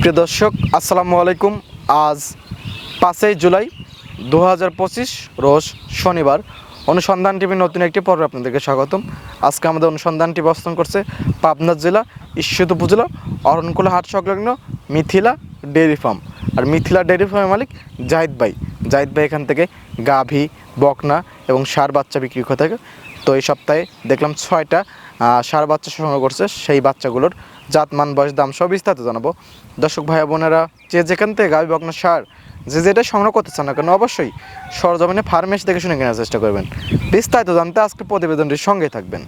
প্রিয় দর্শক, আসসালামু আলাইকুম। আজ পাঁচই জুলাই দু হাজার পঁচিশ রোজ শনিবার। অনুসন্ধান টিভির নতুন একটি পর্বে আপনাদেরকে স্বাগতম। আজকে আমাদের অনুসন্ধান টিভি অবস্থান করছে পাবনা জেলা ঈশ্বর উপজেলা, অরণকুলা হাট সংলগ্ন মিথিলা ডেয়ারি ফার্ম। আর মিথিলা ডেয়ারি ফার্মের মালিক জাহিদ ভাই। জাহিদ ভাই এখান থেকে গাভী, বকনা এবং সার বাচ্চা বিক্রি করে থাকে। তো এই সপ্তাহে দেখলাম ছয়টা সার বাচ্চা সংগ্রহ করছে সেই বাচ্চাগুলোর জাত মান বয়স দাম সব বিস্তারিত জানাব। দর্শক ভাই বোনেরা যে যেখান থেকে গাভী বকনা সার যে যেটা সংগ্রহ করতে চান না কেন অবশ্যই সরজমিনে ফার্মেস দেখে শুনে কেনার চেষ্টা করবেন। বিস্তারিত জানতে আজকে প্রতিবেদনটির সঙ্গে থাকবেন।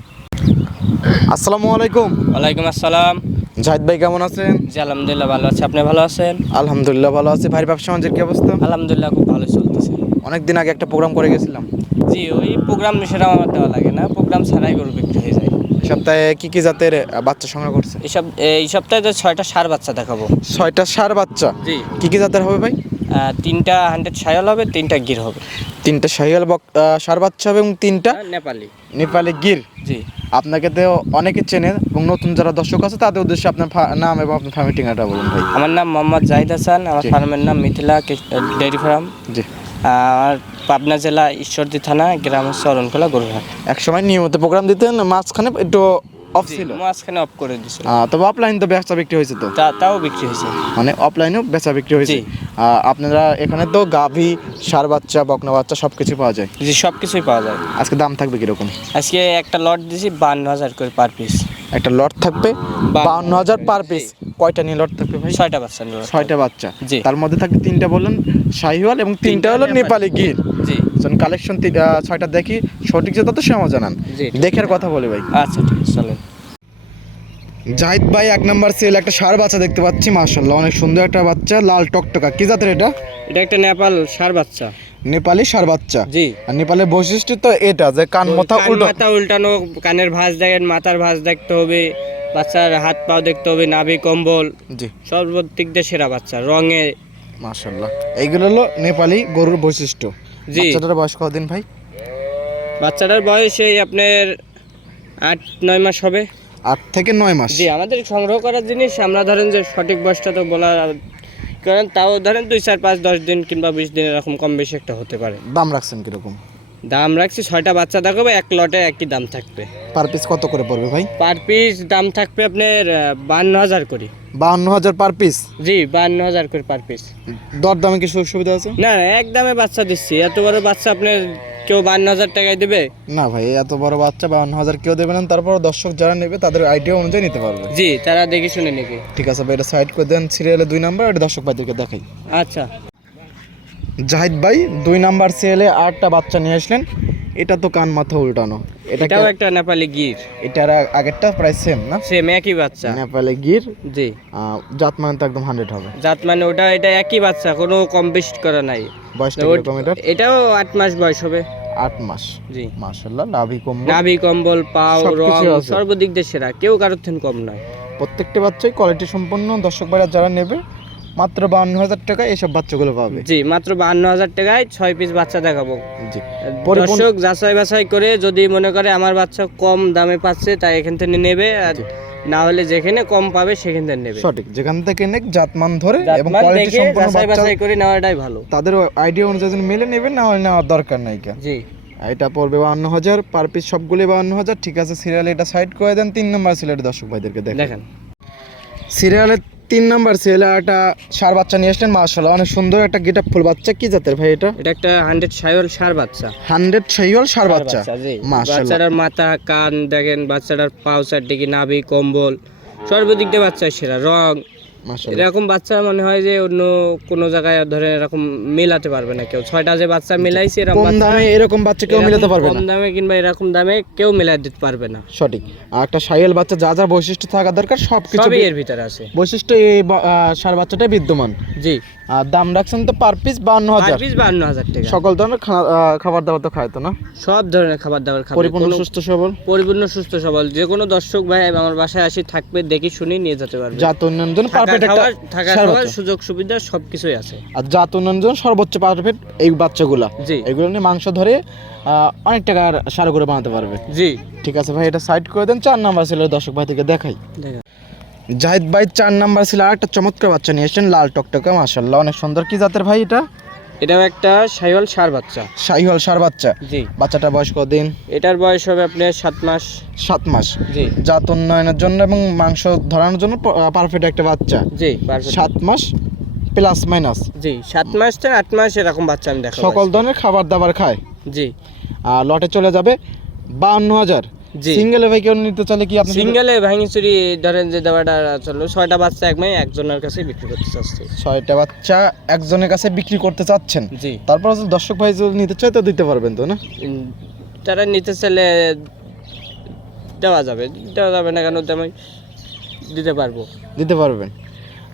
আসসালামু আলাইকুম। ওয়ালাইকুম আসসালাম। জাহিদ ভাই কেমন আছেন? জি আলহামদুলিল্লাহ ভালো আছি। আপনি ভালো আছেন? আলহামদুলিল্লাহ ভালো আছি। ভাই ব্যবসা বাণিজ্যের কি অবস্থা? আলহামদুলিল্লাহ খুব ভালো চলতেছে। অনেক দিন আগে একটা প্রোগ্রাম করে গেছিলাম। জি ওই প্রোগ্রাম সেটা আমার দেওয়া লাগে না। প্রোগ্রাম ছাড়াই গরু বিক্রি সপ্তাহে কি কি জাতের বাচ্চা সংগ্রহ করছে? এইসব এই সপ্তাহে তো ছয়টা সার বাচ্চা দেখাবো। ছয়টা সার বাচ্চা? জি। কি কি জাতের হবে ভাই? তিনটা হান্ড্রেড সায়াল হবে তিনটা গির হবে। তিনটা বক সার বাচ্চা হবে এবং তিনটা নেপালি। নেপালি গির? জি। আপনাকে তো অনেকে চেনে এবং নতুন যারা দর্শক আছে তাদের উদ্দেশ্যে আপনার নাম এবং আপনার ফ্যামিলি ঠিকানাটা বলুন ভাই। আমার নাম মোহাম্মদ জাহিদ হাসান আমার। ফার্মের নাম মিথিলা ডেয়ারি ফার্ম। জি। আর পাবনা জেলা ঈশ্বরদী থানা গ্রাম হচ্ছে অরণখোলা গরুহাট এক সময় নিয়মিত প্রোগ্রাম দিতেন মাঝখানে একটু অফ ছিল। মাঝখানে অফ করে দিছিল। তবে অফলাইন তো বেচা বিক্রি হয়েছে তো? তা তাও বিক্রি হয়েছে। মানে অফলাইনেও বেচা বিক্রি হয়েছে। আপনারা এখানে তো গাভী সার বাচ্চা বকনা বাচ্চা সব কিছু পাওয়া যায়। জি সব কিছুই পাওয়া যায়। আজকে দাম থাকবে কীরকম? আজকে একটা লট দিয়েছি বান্ন হাজার করে পার পিস একটা লট থাকবে বাউন্ন হাজার পার পিস কয়টা নিয়ে লট থাকবে ভাই? ছয়টা বাচ্চা ছয়টা বাচ্চা। জি। তার মধ্যে থাকবে তিনটা বললেন শাহিওয়াল এবং তিনটা হলো নেপালি। গির। জি। কালেকশন ছয়টা দেখি সঠিক যে তত সে আমার জানান। দেখার কথা বলি ভাই। আচ্ছা ঠিক আছে জাহিদ ভাই এক নাম্বার সেল একটা সার বাচ্চা দেখতে পাচ্ছি মার্শাল্লাহ অনেক সুন্দর একটা বাচ্চা লাল টকটকা। কি জাতের এটা? এটা একটা নেপাল সার বাচ্চা। নেপালি সার বাচ্চা? জি। আর নেপালের বৈশিষ্ট্য তো এটা যে কান মাথা কান উল্টো মাথা উল্টানো কানের ভাঁজ দেখেন মাথার ভাঁজ দেখতে হবে বাচ্চার হাত পাও দেখতে হবে নাভি কম্বল। জি। সর্বদিক দিয়ে সেরা বাচ্চা রঙে। মার্শাল্লাহ এইগুলো হলো নেপালি গরুর বৈশিষ্ট্য। জি। বাচ্চাটার বয়স কতদিন ভাই? বাচ্চাটার বয়স এই আপনার আট নয় মাস হবে। আট থেকে নয় মাস। জি আমাদের সংগ্রহ করার জিনিস আমরা ধরেন যে সঠিক বয়সটা তো বলা কারণ তাও ধরেন দুই চার পাঁচ দশ দিন কিংবা বিশ দিন এরকম কম বেশি একটা হতে পারে। দাম রাখছেন কীরকম? দাম রাখছি ছয়টা বাচ্চা দেখাবো এক লটে একই দাম থাকবে। পার পিস কত করে পড়বে ভাই? পার পিস দাম থাকবে আপনার বান্ন হাজার করে। বাহান্ন হাজার পার পিস? জি বান্ন হাজার করে পার পিস। দর দামে কি সুযোগ সুবিধা আছে? না না এক দামে বাচ্চা দিচ্ছি। এত বড় বাচ্চা আপনার কেউ বান্ন হাজার টাকায় দেবে? না ভাই এত বড় বাচ্চা বাউন্ন হাজার কেউ দেবে না। তারপর দর্শক যারা নেবে তাদের আইডিয়া অনুযায়ী নিতে পারবে। জি তারা দেখে শুনে নেবে। ঠিক আছে ভাই এটা সাইড করে দেন সিরিয়ালে দুই নাম্বার এটা দর্শক ভাইদেরকে দেখাই। আচ্ছা। জাহিদ ভাই দুই নাম্বার সিরিয়ালে আটটা বাচ্চা নিয়ে আসলেন। এটা তো কান মাথা উল্টানো। এটা এটাও একটা নেপালি গির। এটার আগেরটা প্রায় সেম না? সেম একই বাচ্চা। নেপালি গির। জি। জাত মানে তো একদম হান্ড্রেড হবে। জাত মানে ওটা এটা একই বাচ্চা কোনো কম বেশি করা নাই। বয়সটা এটাও আট মাস বয়স হবে। আট মাস। জি। মাশাল্লাহ লাভি কম নাভি কম্বল পাও রং সর্বদিক দিয়ে সেরা কেউ কারোর থেকে কম নয়। প্রত্যেকটা বাচ্চাই কোয়ালিটি সম্পন্ন। দর্শক ভাইরা যারা নেবে মাত্র হাজার টাকা এইসব বাচ্চাগুলো পাবে। জি মাত্র বান্ন হাজার টাকায় ছয় পিস বাচ্চা দেখাবো। জি। দর্শক যাচাই বাছাই করে যদি মনে করে আমার বাচ্চা কম দামে পাচ্ছে তাই এখান থেকে নেবে। আর। না হলে যেখানে কম পাবে সেখান থেকে নেবে। সঠিক যেখান থেকে নেক জাতমান ধরে এবং কোয়ালিটি সম্পূর্ণ বাছাই করে নেওয়াটাই ভালো। তাদের আইডিয়া অনুযায়ী মেলে নেবে না হলে নেওয়ার দরকার নাই কেন জি। এটা পড়বে বাউন্ন হাজার পার পিস সবগুলি বাউন্ন হাজার। ঠিক আছে সিরিয়ালে এটা সাইড করে দেন তিন নম্বর সিলেটের দর্শক ভাইদেরকে দেখেন। দেখেন। সিরিয়ালে তিন নম্বর ছেলে একটা সার বাচ্চা নিয়ে আসলেন মাসাল অনেক সুন্দর একটা গেট ফুল বাচ্চা। কি জাতের ভাই এটা? এটা একটা হান্ড্রেড সাইওয়াল সার বাচ্চা। হান্ড্রেড সাইওয়াল সার সার বাচ্চা। বাচ্চাটার মাথা কান দেখেন বাচ্চাটার পাউচার দিকে নাবি কম্বল সর্বদিক দিয়ে বাচ্চা সেরা রং এরকম বাচ্চা মনে হয় যে অন্য কোনো জায়গায় ধরে এরকম মেলাতে পারবে না কেউ। ছয়টা যে বাচ্চা মেলাইছে এরকম কম দামে এরকম বাচ্চা কেউ মেলাতে পারবে কম না দামে কিংবা এরকম দামে কেউ মিলাই দিতে পারবে না। সঠিক। আর একটা শাহিয়াল বাচ্চা যা যা বৈশিষ্ট্য থাকা দরকার সব কিছু এর ভিতরে আছে। বৈশিষ্ট্য এই সার বাচ্চাটাই বিদ্যমান। জি। আর দাম রাখছেন তো পার পিস বাউন্ন পার হাজার পিস বান্ন হাজার টাকা। সকল ধরনের খাবার দাবার তো খায় তো না? সব ধরনের খাবার দাবার খাবে। পরিপূর্ণ সুস্থ সবল? পরিপূর্ণ সুস্থ সবল। যে কোনো দর্শক ভাই আমার বাসায় আসি থাকবে দেখি শুনি নিয়ে যেতে পারবে। জাত উন্নয়ন জন্য পারফেক্ট একটা থাকা খাওয়ার সুযোগ সুবিধা সবকিছুই আছে। আর জাত উন্নয়ন জন্য সর্বোচ্চ পারফেক্ট এই বাচ্চাগুলা। জি। এগুলো নিয়ে মাংস ধরে আহ, অনেক টাকার সার করে বানাতে পারবে। জি। ঠিক আছে ভাই এটা সাইড করে দেন। চার নাম্বার ছিল দর্শক ভাই থেকে দেখাই। দেখেন জাহিদ ভাই চার নাম্বার ছিল আর একটা চমৎকার বাচ্চা নিয়ে এসেছেন লাল টকটকা মাশাল্লাহ অনেক সুন্দর। কি জাতের ভাই এটা? এটাও একটা সাইওয়াল সার বাচ্চা। শাহিওয়াল সার বাচ্চা। জি। বাচ্চাটা বয়স কদিন এটার বয়স হবে আপনার সাত মাস। সাত মাস। জি। জাত উন্নয়নের জন্য এবং মাংস ধরানোর জন্য পারফেক্ট একটা বাচ্চা। জি সাত মাস প্লাস মাইনাস জি সাত মাস থেকে আট মাস এরকম বাচ্চা আমি দেখা সকল ধরনের খাবার দাবার খায়। জি। আর লটে চলে যাবে বাউন্ন হাজার। সিঙ্গেলে ভাই কেউ নিতে চাইলে কি আপনি সিঙ্গেলে ভাঙি চুরি ধরেন যে দেওয়াটা চলল ছয়টা বাচ্চা এক মাই একজনের কাছে বিক্রি করতে চাচ্ছি। ছয়টা বাচ্চা একজনের কাছে বিক্রি করতে চাচ্ছেন। জি। তারপর দর্শক ভাই যদি নিতে চায় তো দিতে পারবেন তো না? তারা নিতে চাইলে দেওয়া যাবে দেওয়া যাবে না কেন তেমন দিতে পারব। দিতে পারবেন।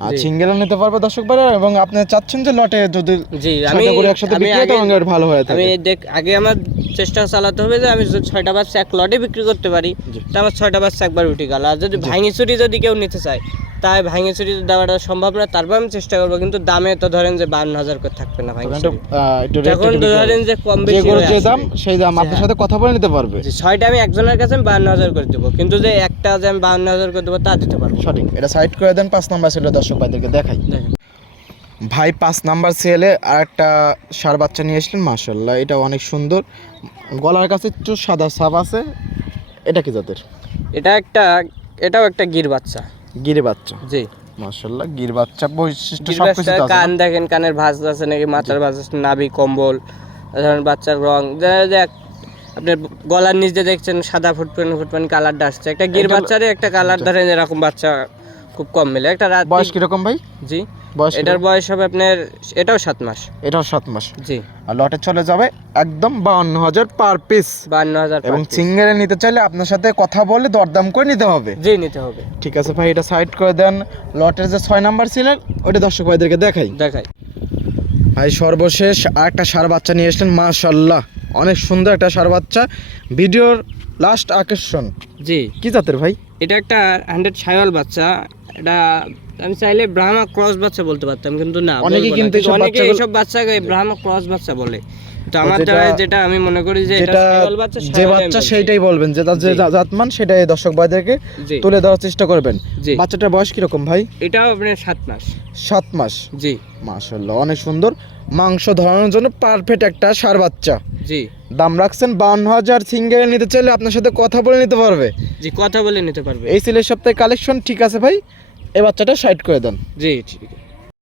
আর। সিঙ্গেলও নিতে পারবে দর্শক ভাই এবং আপনি চাচ্ছেন যে লটে যদি জি আমি করে একসাথে বিক্রি তো আমার ভালো হয়ে আমি দেখ আগে আমার চেষ্টা চালাতে হবে যে আমি ছয়টা বাচ্চা এক লটে বিক্রি করতে পারি। তা আমার ছয়টা বাচ্চা একবার উঠে গেল। আর যদি ভাঙি চুরি যদি কেউ নিতে চায় তাই ভাঙি চুরি দেওয়াটা সম্ভব না তারপর আমি চেষ্টা করব কিন্তু দামে তো ধরেন যে বান্ন হাজার করে থাকবে না rate এখন বেশি ধরেন যে কম বেশি যে দাম সেই দাম আপনার হ্যাঁ। সাথে কথা বলে নিতে পারবে। ছয়টা আমি একজনের কাছে আমি বান্ন হাজার করে দেবো কিন্তু যে একটা যে আমি বান্ন হাজার করে দেবো তা দিতে পারব সঠিক এটা সাইড করে দেন পাঁচ নাম্বার ছিল দর্শক ভাইদেরকে দেখাই ভাই পাঁচ নাম্বার সিএলে আর একটা সার বাচ্চা নিয়ে এসলেন মার্শাল্লাহ এটা অনেক সুন্দর। গলার কাছে একটু সাদা সাপ আছে এটা কি জাতের? এটা একটা এটাও একটা গির বাচ্চা। গিরে বাচ্চা। জি। মার্শাল্লাহ গির বাচ্চা বৈশিষ্ট্য সব কিছু কান দেখেন কানের ভাঁজ আছে নাকি মাথার ভাঁজ আছে নাভি কম্বল ধরেন বাচ্চার রং। দেখ আপনার গলার নিচে দেখছেন সাদা ফুটপানি ফুটপানি কালারটা আসছে। একটা গির এটা- বাচ্চারে একটা কালার ধরেন এরকম বাচ্চা খুব কম মেলে। একটা রাত বয়স কীরকম ভাই? জি। বয়স এটার বয়স হবে আপনার এটাও সাত মাস। এটাও সাত মাস। জি। আর লটে চলে যাবে একদম বাউন্ন হাজার পার পিস। বান্ন হাজার এবং সিঙ্গেলে নিতে চাইলে আপনার সাথে কথা বলে দরদাম করে নিতে হবে। জি নিতে হবে। ঠিক আছে ভাই এটা সাইড করে দেন। লটের যে ছয় নাম্বার ছিলেন ওটা দর্শক ভাইদেরকে দেখাই। দেখাই। ভাই সর্বশেষ আর একটা সার বাচ্চা নিয়ে এসলেন মাশাল্লাহ অনেক সুন্দর একটা সার বাচ্চা। ভিডিওর লাস্ট আকর্ষণ। জি। কি জাতের ভাই? এটা একটা হান্ড্রেড ছায়াল বাচ্চা। এটা আমি চাইলে ব্রাহ্মা ক্রস বাচ্চা বলতে পারতাম কিন্তু না না। কিন্তু অনেকে এইসব বাচ্চাকে ব্রাহ্মা ক্রস বাচ্চা বলে। তো আমার দ্বারা যেটা আমি মনে করি যে এটা বাচ্চা যে বাচ্চা সেইটাই বলবেন যে। জা- জাতমান সেটাই দর্শক ভাইদেরকে তুলে চেষ্টা করবেন। বাচ্চাটার বয়স ভাই? এটাও আপনার সাত মাস। সাত মাস? জি। অনেক সুন্দর। মাংস ধরানোর জন্য পারফেক্ট একটা সার বাচ্চা। জি। দাম রাখছেন বাউন্ন হাজার সিঙ্গেল নিতে চাইলে আপনার সাথে কথা বলে নিতে পারবে। জি কথা বলে নিতে পারবে। এই সিলের সপ্তাহে কালেকশন ঠিক আছে ভাই? এই বাচ্চাটা সাইড করে দেন। জি ঠিক আছে।